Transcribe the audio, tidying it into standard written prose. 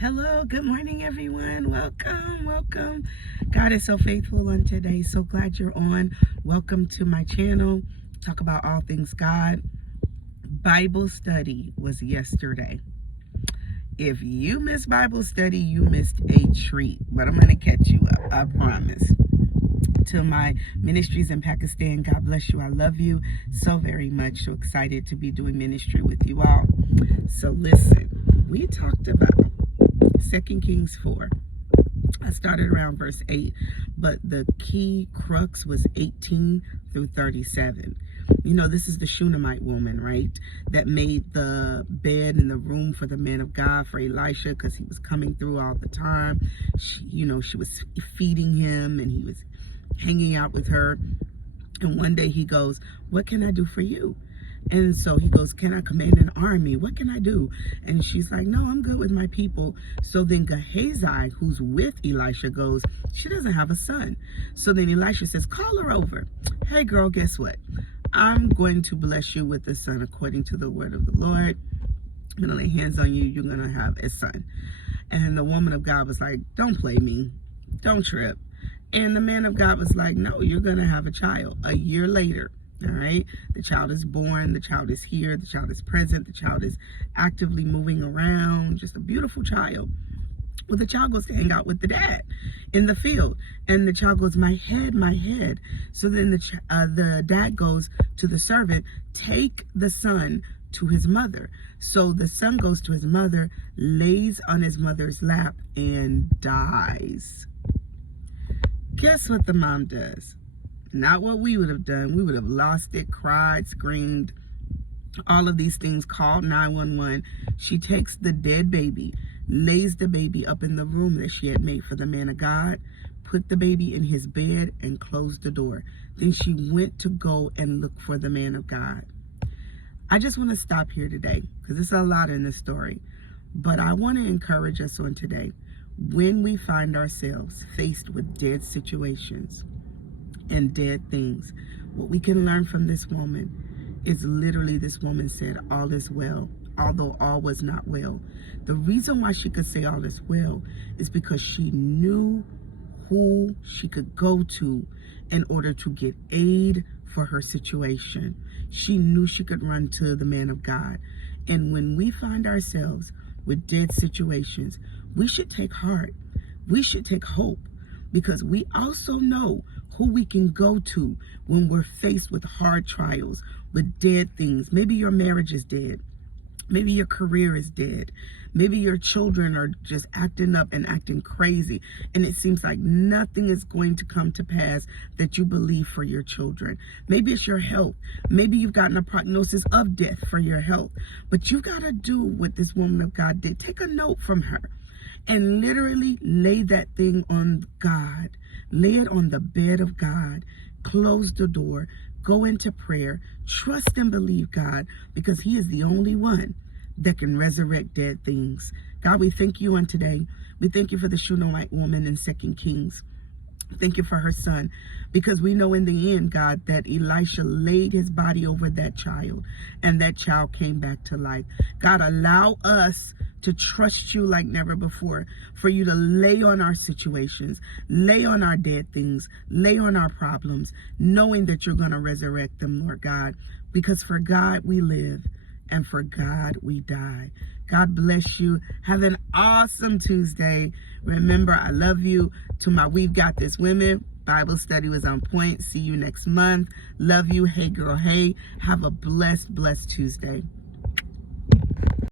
Hello, good morning, everyone. Welcome. God is so faithful on today. So glad you're on. Welcome to my channel. Talk about all things God. Bible study was yesterday. If you missed Bible study, you missed a treat, but I'm going to catch you up, I promise. To my ministries in Pakistan, God bless you. I love you so very much. So excited to be doing ministry with you all. So listen, we talked about 2 Kings 4. I started around verse 8, but the key crux was 18 through 37. You know, this is the Shunammite woman, right? That made the bed in the room for the man of God, for Elisha, because he was coming through all the time. She was feeding him and he was hanging out with her. And one day he goes, "What can I do for you?" And so he goes, "Can I command an army? What can I do?" And she's like, "No, I'm good with my people." So then Gehazi, who's with Elisha, goes, "She doesn't have a son." So then Elisha says, "Call her over. Hey girl, guess what? I'm going to bless you with a son according to the word of the Lord. I'm going to lay hands on you. You're going to have a son." And the woman of God was like, "Don't play me. Don't trip." And the man of God was like, "No, you're going to have a child." A year later, all right, the child is born, the child is here, the child is present, the child is actively moving around, just a beautiful child. Well, the child goes to hang out with the dad in the field, and the child goes, "My head, my head." So then the dad goes to the servant, "Take the son to his mother." So the son goes to his mother, lays on his mother's lap, and dies. Guess what the mom does? Not what we would have done. We would have lost it, cried, screamed, all of these things, called 911. She takes the dead baby, lays the baby up in the room that she had made for the man of God, put the baby in his bed, and closed the door. Then she went to go and look for the man of God. I just want to stop here today because there's a lot in this story. But I want to encourage us on today. When we find ourselves faced with dead situations and dead things, what we can learn from this woman is literally, this woman said, "All is well," although all was not well. The reason why she could say all is well is because she knew who she could go to in order to get aid for her situation. She knew she could run to the man of God. And when we find ourselves with dead situations, we should take heart. We should take hope, because we also know who we can go to when we're faced with hard trials, with dead things. Maybe your marriage is dead. Maybe your career is dead. Maybe your children are just acting up and acting crazy, and it seems like nothing is going to come to pass that you believe for your children. Maybe it's your health. Maybe you've gotten a prognosis of death for your health, but you've got to do what this woman of God did. Take a note from her and literally lay that thing on God. Lay it on the bed of God. Close the door. Go into prayer. Trust and believe God, because he is the only one that can resurrect dead things. God, we thank you on today. We thank you for the Shunammite woman in 2 Kings. Thank you for her son, because we know in the end, God, that Elisha laid his body over that child and that child came back to life. God, allow us to trust you like never before, for you to lay on our situations, lay on our dead things, lay on our problems, knowing that you're going to resurrect them, Lord God, because for God we live and for God we die. God bless you. Have an awesome Tuesday. Remember, I love you. To my We've Got This women, Bible study was on point. See you next month. Love you. Hey girl, hey. Have a blessed Tuesday.